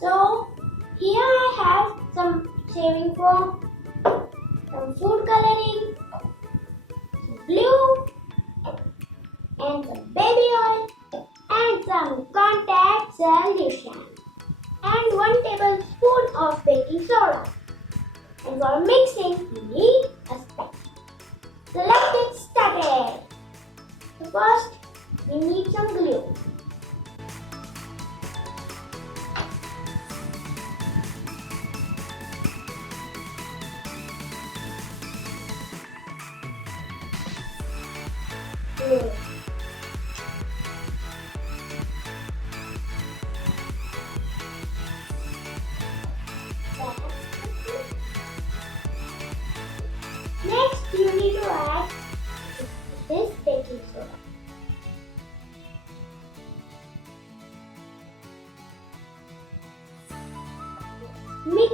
So here I have some shaving foam, some food coloring, glue, and some baby oil, and some contact solution, and 1 tablespoon of baking soda. And for mixing, we need a spatula. So let's get started. So first, we need some glue. Glue. Next, you need to add this baking soda. Mix.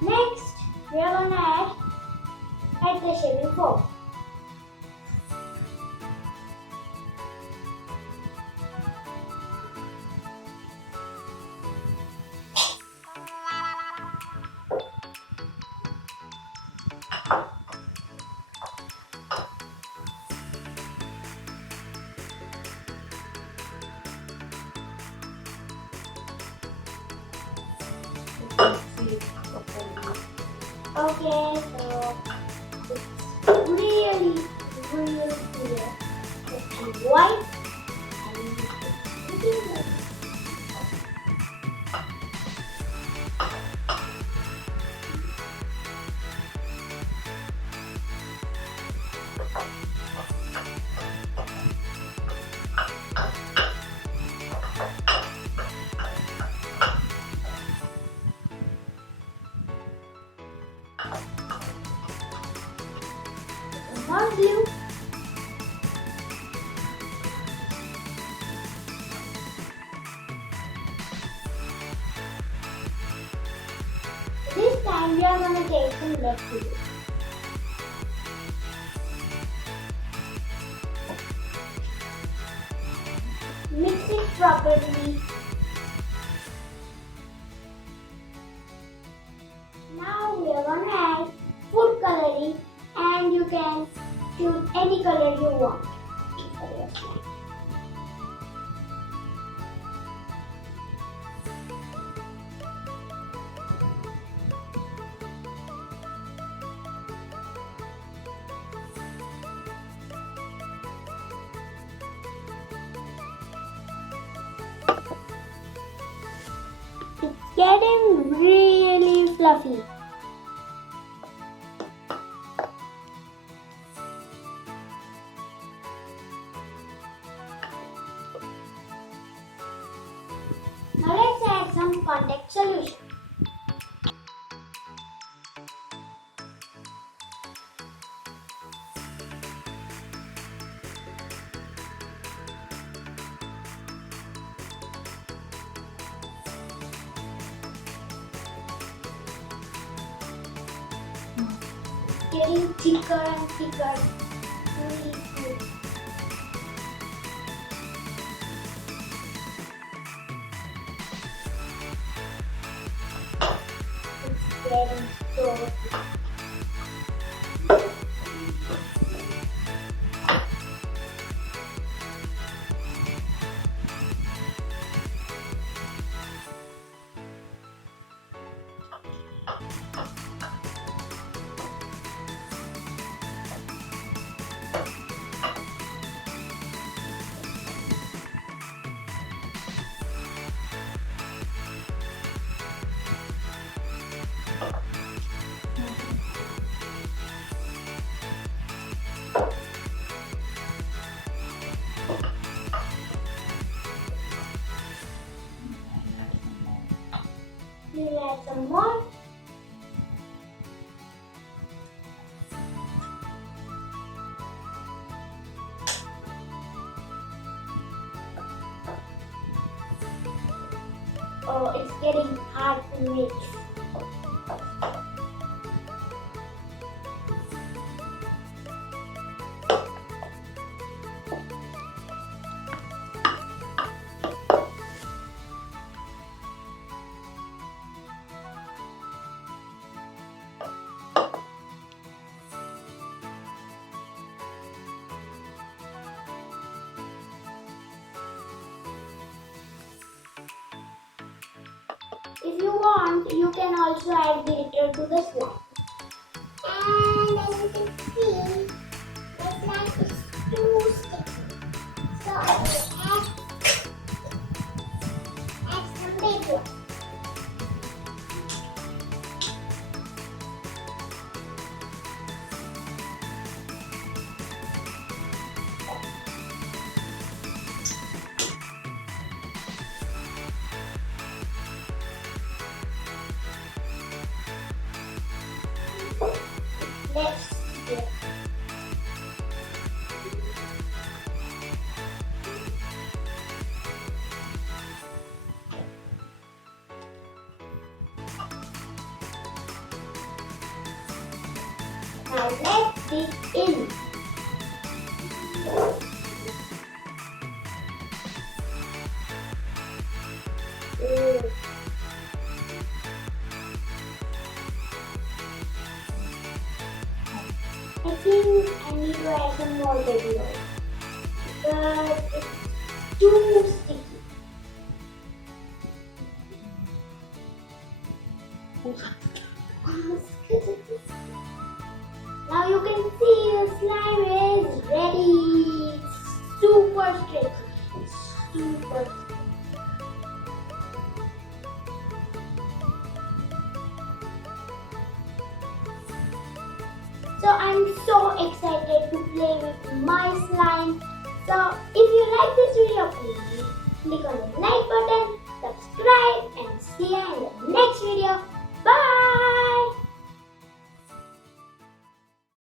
Next, we are gonna add the shaving foam. Okay, so it's really clear. It's white and looking good. More glue. This time we are going to take some left glue. Mix it properly. Now we are going to add food coloring, and you can choose any color you want for your snack. It's getting really fluffy. Now let's add some contact solution. Getting thicker and thicker. Really good. It's getting so thick. Oh, it's getting hard to mix. If you want, you can also add glitter to the slime. And as you can see, the slime is too sticky. So I will add some baby oil. Let's get now let's dig in. I think I need to add some more baby oil, but it's too sticky. Now you can see the slime is ready. It's super stretchy. It's super stretchy. So I'm so excited to play with my slime. So if you like this video, please click on the like button, subscribe, and see you in the next video.